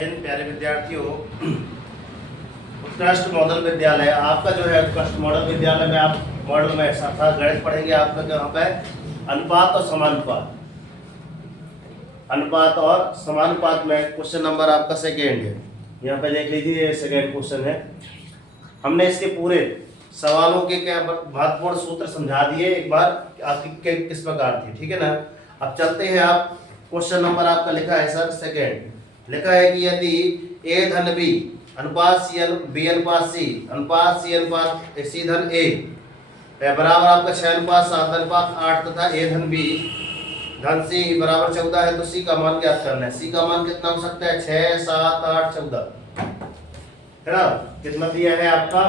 प्यारे विद्यार्थियों, उत्कृष्ट मॉडल विद्यालय आपका जो है उत्कृष्ट मॉडल विद्यालय में आप मॉडल में साक्षात गणित पढ़ेंगे। आपका यहाँ पे अनुपात और समानुपात, अनुपात और समानुपात में क्वेश्चन नंबर आपका सेकेंड है। यहाँ पे देख लीजिए, सेकेंड क्वेश्चन है। हमने इसके पूरे सवालों के क्या महत्वपूर्ण सूत्र समझा दिए एक बार, आपकी किस प्रकार थी, ठीक है ना। अब चलते हैं, आप क्वेश्चन नंबर आपका लिखा है सर सेकेंड, लिखा है कि यदि ए धन बी अनुपात सी बी अनुपात सी अनुपात सी अनुपात सी धन ए बराबर आपका 6 अनुपात 7 अनुपात 8 तथा ए धन बी धन सी बराबर 14 है, तो सी का मान ज्ञात करना है। सी का मान कितना हो सकता है? 6 7 8 14 है ना। कितना दिया है आपका?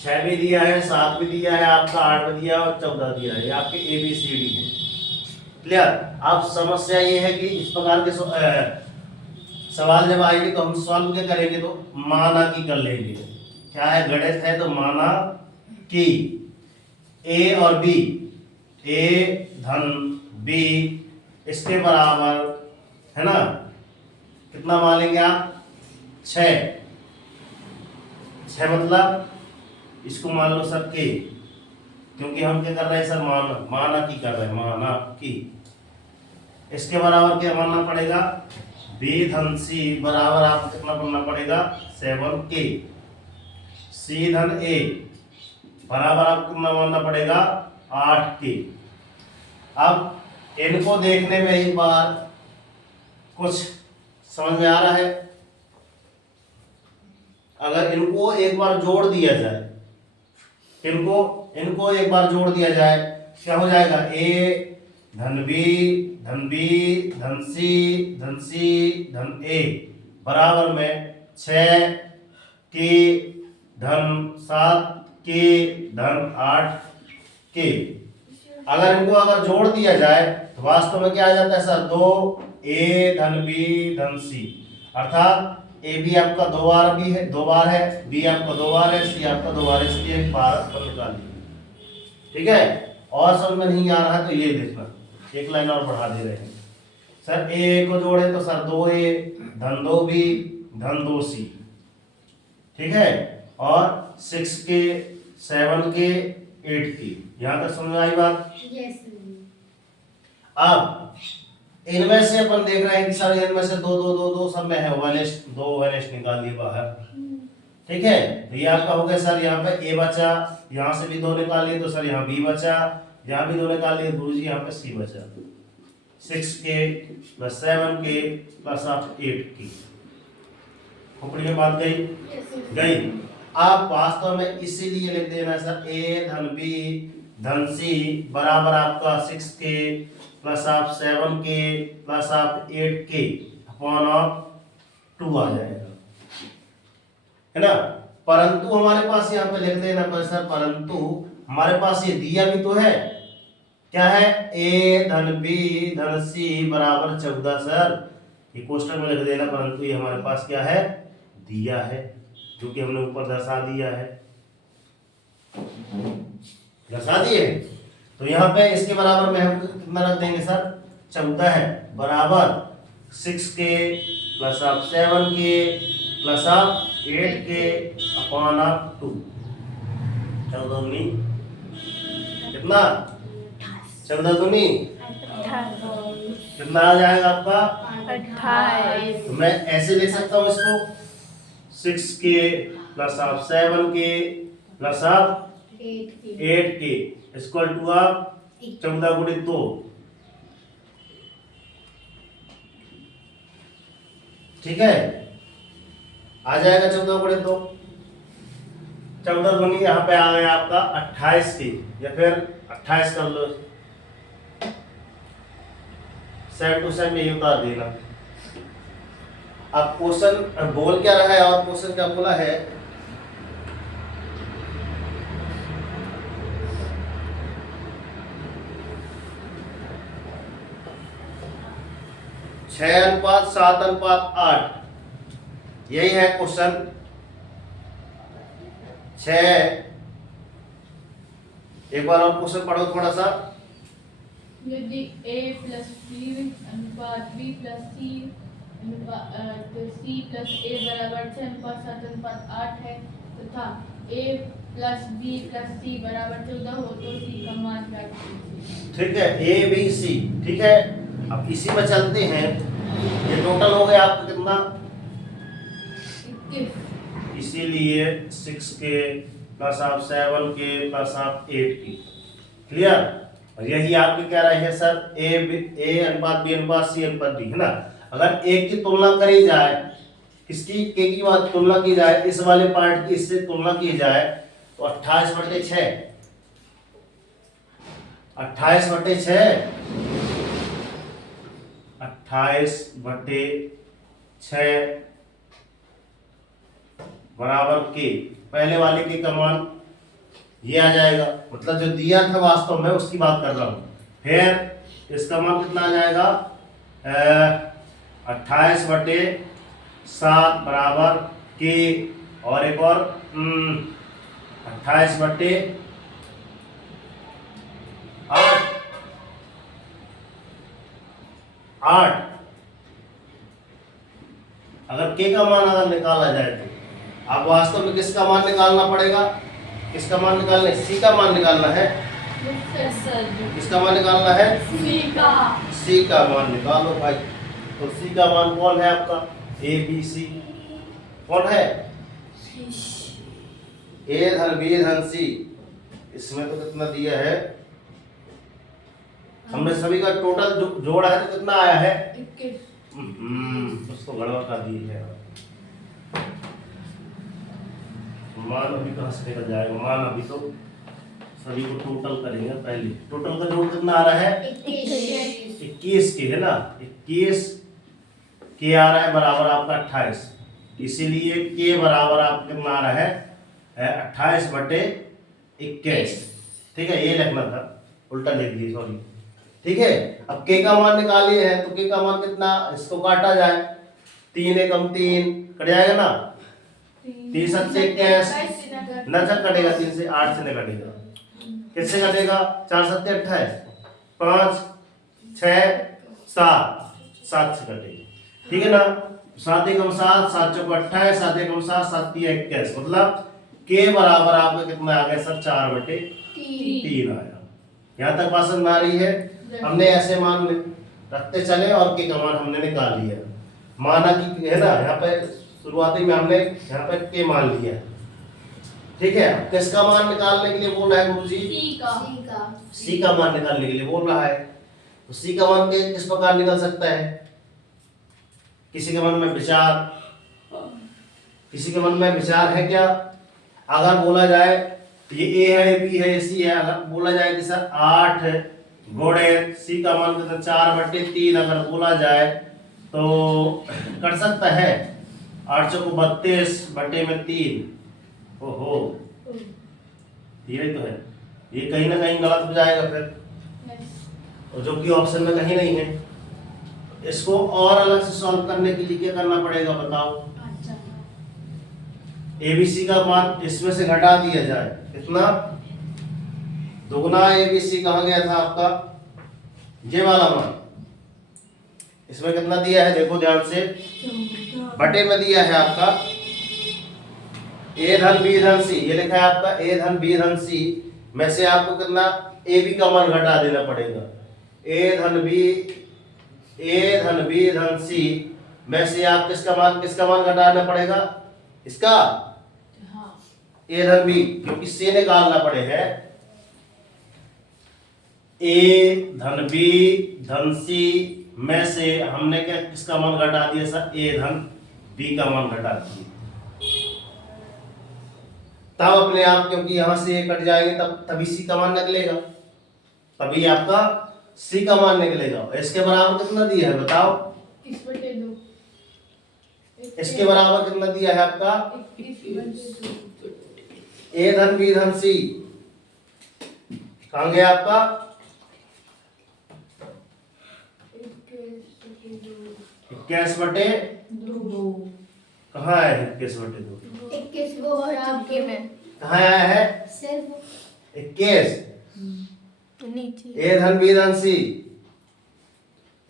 6 भी दिया है, 7 भी दिया है, आपका 8 भी दिया है और 14 दिया है। ये आपके ए बी सी डी है। क्लियर। अब समस्या ये है कि इस प्रकार के सवाल जब आएंगे तो हम सॉल्व क्या करेंगे, तो माना की कर लेंगे। क्या है? गणित है तो माना कि ए और बी, ए धन बी इसके बराबर है ना। कितना मान लेंगे आप? 6 मतलब इसको मान लो सर के, क्योंकि हम क्या कर रहे हैं सर? माना की कर रहे हैं, माना की। इसके बराबर क्या मानना पड़ेगा? बी धन सी बराबर आपको कितना बनना पड़ेगा? 7 के। सी धन ए बराबर आपको कितना मानना पड़ेगा? 8 के। अब इनको देखने में एक बार कुछ समझ में आ रहा है। अगर इनको एक बार जोड़ दिया जाए, इनको एक बार जोड़ दिया जाए, क्या हो जाएगा? ए धन बी धन सी धन ए बराबर में 6 के धन 7 के धन 8 के। अगर इनको जोड़ दिया जाए तो वास्तव में क्या आ जाता है सर? 2 ए धन बी धन सी, अर्थात ए बी आपका 2 बार है, बी आपका 2 बार है, सी आपका 2 बार है, इसलिए 12 पर निकालिए। ठीक है। और समझ में नहीं आ रहा है तो ये देखना, एक लाइन और बढ़ा दे रहे हैं सर। ए को जोड़े तो सर 2a धन 2b धन 2c, ठीक है। और 6 के 7 के 8 की, यहां तक समझ में आई बात? यस। अब इनमें से अपन देख रहे हैं कि सर इनमें से 2 2 2 2 सब में है, 1:2 निकाल दिए बाहर, ठीक है। तो ये आपका हो गया सर, यहाँ पे ए बचा, यहाँ से भी 2 निकाल लिए तो सर यहाँ बी बचा, यहाँ भी 2 निकाल लिए गुरुजी, यहाँ पे सी बचा। 6 के प्लस 7 के प्लस आप 8 की खोपड़ी में बात गई। आप वास्तव में इसीलिए लिख देना सर, ए धन बी धन सी बराबर आपका 6 के प्लस आप 7 के प्लस आप 8 के अपॉन आप 2 आ जाएगा, है ना। परंतु हमारे पास यहाँ पे लिख देना सर, परंतु हमारे पास ये दिया भी तो है। क्या है? ए धन बी धन सी बराबर 14 सर, ये क्वेश्चन में लिख देना, परंतु ये हमारे पास क्या है? दिया है, जो कि हमने ऊपर दर्शा दिया है, दर्शा दिए। तो यहाँ पे इसके बराबर में हम कितना रख देंगे सर? 14 है बराबर 6 के प्लस आप 7 के प्लस आप 8 के अपॉन आप 2। 14 दूनी कितना? 14 दूनी कितना आ जाएगा आपका? 28। तो मैं ऐसे लिख सकता हूँ इसको, 6 के प्लस आप 7 के प्लस आप 8 के इक्वल टू आप 14 गुणित 2, ठीक है। आ जाएगा 14 गुणित 2, 14 दूनी यहाँ पे आ गया आपका 28 की, या फिर 28 कर लो, सेम टू सेम यही उतार देना। अब क्वेश्चन बोल क्या रहा है और क्वेश्चन क्या बोला है? छह अनुपात 7 अनुपात 8, यही है क्वेश्चन। 6, एक बार और क्वेश्चन पढ़ो थोड़ा सा। यदि a प्लस b अनुपात b प्लस c तो C प्लस A बराबर 6 अनुपात 7 अनुपात 8 है तथा A plus B plus C बराबर 14 हो तो C का मान ज्ञात कीजिए। ठीक है, ए बी सी। ठीक है, अब इसी में चलते हैं। ये टोटल हो गया आपका कितना? 21। इसीलिए 6k प्लस आप 7k प्लस आप 8k। क्लियर? और यही आपके क्या रहे हैं सर? ए अनुपात बी अनुपात सी अनुपात डी, है ना। अगर एक की तुलना करी जाए, किसकी के की बात तुलना की जाए, इस वाले पार्ट की इससे तुलना की जाए तो 28/6 28/6 28/6 बराबर के। पहले वाले के का मान ये आ जाएगा, मतलब जो दिया था वास्तव में उसकी बात कर रहा हूं। फिर इसका मान कितना आ जाएगा? 28/7 बराबर के। और एक और 28/8 8। अगर के का मान अगर निकाला जाए तो अब वास्तव में किसका मान निकालना पड़ेगा? किसका मान निकालना है? सी का मान निकालना है। किसका मान निकालना है? सी का मान निकालो भाई। तो सी का मान कौन है आपका? A B C. कौन है? ए धन बी धन सी। इसमें तो कितना दिया है? हमने सभी का टोटल जोड़ा है तो कितना आया है? 21। उसको गड़बड़ कर दी है। मान अभी कहाँ से निकल जाएगा? मान अभी तो सभी को टोटल करेंगे। पहले टोटल का जोड़ कितना आ रहा है? 21 के, है ना। 21 के आ रहा है बराबर आपका 28। इसीलिए के बराबर आपका कितना आ रहा है? 28/21। ठीक है, ये लिखना था, उल्टा लिख दिए, सॉरी। ठीक है, अब के का मान निकालिए है तो के का मान कितना? इसको काटा जाए, 3 एकम 3 कट जाएगा ना। 3 7 से 21 न कटेगा, 3 से 8 से न कटेगा। किससे कटेगा? 4 7 28, 5 6 7 से कटेगा। ठीक है ना। 7 एकम 7 7 चौको 28 7 एकम 7 7 3 21, मतलब के बराबर आपका कितना आ गया सर? 4/3 आया। यहाँ तक बात समझ में आ रही है? हमने ऐसे मान रखते चले और के का मान हमने निकाल लिया, माना कि, है ना। यहाँ पे शुरुआती में हमने यहाँ पे के मान लिया। ठीक है, किसका मान निकालने के लिए बोल रहा है गुरुजी? सी का मान निकालने के लिए बोल रहा है। तो सी का मान किस प्रकार निकल सकता है? किसी के मन में विचार, किसी के मन में विचार है क्या? अगर बोला जाए ये ए है, बी है, सी है, अगर बोला जाए कि सर 8 घोड़े, सी का मान कितना? 4/3 अगर बोला जाए तो कर सकता है। 8 चौको 32/3। ओहो, ये तो है, ये कहीं ना कहीं गलत हो जाएगा फिर, और जो कि ऑप्शन में कहीं नहीं है। इसको और अलग से सॉल्व करने के लिए क्या करना पड़ेगा बताओ? एबीसी का मान इसमें से घटा दिया जाए, कितना? दुगना एबीसी कहाँ गया था आपका? ये वाला मान। इसमें कितना दिया है देखो ध्यान से, बटे में दिया है आपका ए धन बी धन सी। ये लिखा है आपका ए धन बी धन सी में से आपको कितना? ए बी का मान घटा देना पड़ेगा। ए धन बी धन सी में से आप किसका मान घटाना पड़ेगा? इसका ए धन बी, क्योंकि से निकालना पड़े है। ए धन बी धन सी में से हमने क्या किसका मान घटा दिया सर? ए धन बी का मान घटा दिया। तब अपने आप, क्योंकि यहां से ये कट जाएंगे तब तभी सी का मान निकलेगा, तभी आपका सी का मान निकलेगा। इसके बराबर कितना दिया है बताओ? 21/2। इसके बराबर कितना दिया है आपका? ए धन बी धन सी कहां गया आपका? 21/2। कहाँ है 21/2? 21 वो है चुटकी में। कहाँ आया है? 21। नीचे। ए धन बी धन सी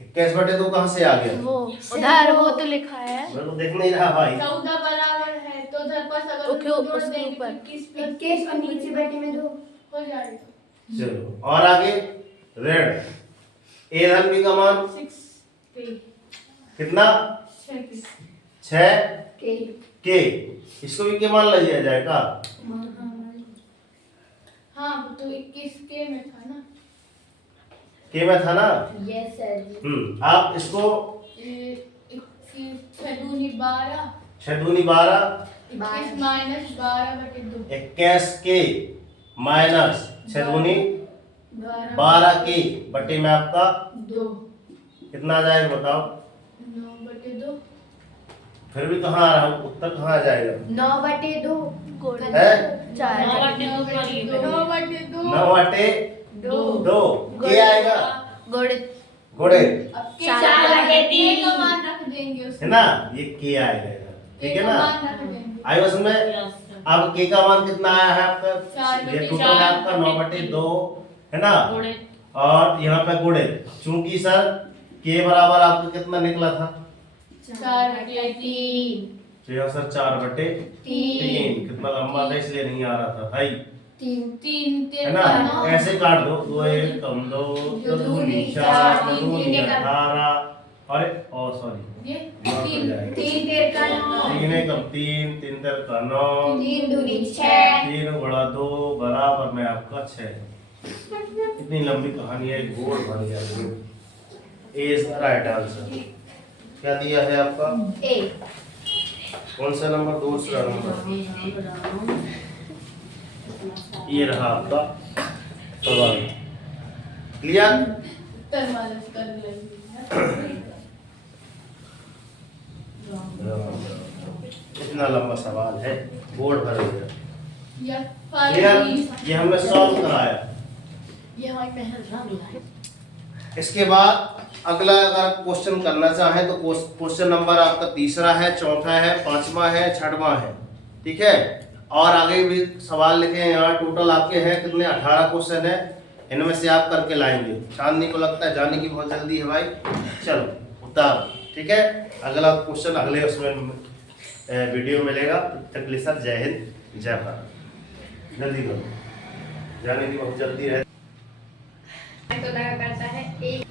21/2 कहाँ से आ गया? वो उधर वो तो लिखा है। मैं तो देख नहीं रहा भाई। 14 बराबर है तो उधर पास अगर ओके, उसको जोड़ उसके देंगे ऊपर। तो 21 21 और नीचे बटे में 2 हो जाएगा। चलो और आगे रेड, ए धन बी का मान 6 के कितना? 6 के 6 के के, इसको भी के मान लिया जाएगा। हाँ तो 21 के में था ना। के में था ना? Yes sir. आप इसको 6 दूनी 12 6 दूनी 12, 21 माइनस 12/2 21 के माइनस 6 दूनी 12 के बटे में आपका 2 कितना आ जाएगा बताओ? 9/2 फिर भी कहाँ आ रहा हूँ, उत्तर कहाँ आ जाएगा? 9/2 है 4 9/2 9/2 के आएगा गुड़ घोड़े, अब के 4/3 का मान रख देंगे है उसमें। ना? ये के आएगा इधर, ठीक है के का ना? मान रख देंगे। आई बस में अब के का मान कितना आया है आपका? 4/2 ये टोटल है आपका 9/2 है ना? और यहाँ पे गुड़े, चूंकि सर के बराबर आपका कितना निकला था? 4/3 तो यहाँ सर 4/3 कितना लंबा था इसलिए नहीं आ रहा था भाई, 3 है ना? ऐसे काट दो, 2 1 कम 2 2 दूनी 4 2 दूनी 18 और सॉरी ये माफ कर 3 जाएगा। 3 तेर का 3 एकम 3 3 तेर का 9 3 दूनी 6 3 बड़ा 2 बराबर में आपका 6। इतनी लंबी कहानी है, गोल बन गया। ए इज द राइट आंसर। क्या दिया है आपका? ए। कौन सा नंबर? दूसरा नंबर। ये रहा आपका सवाल। क्लियर? उत्तर वाला कर लेंगे। इतना लंबा सवाल है, बोर्ड भर गया। या क्लियर? ये हमने सॉल्व कराया। ये हमारी पहल है। इसके बाद अगला अगर क्वेश्चन करना चाहें तो क्वेश्चन नंबर आपका तीसरा है, चौथा है, पांचवा है, छठवां है, ठीक है? और आगे भी सवाल लिखे हैं यहाँ। टोटल आपके हैं कितने? 18 क्वेश्चन है, इनमें से आप करके लाएंगे। चांदनी को लगता है जाने की बहुत जल्दी है भाई, चलो उतार, ठीक है? अगला क्वेश्चन अगले उसमें वीडियो मिलेगा। तब तक के लिए सर जय हिंद जय भारत। जल्दी करो, जाने की बहुत जल्दी है। तो लगा करता है 1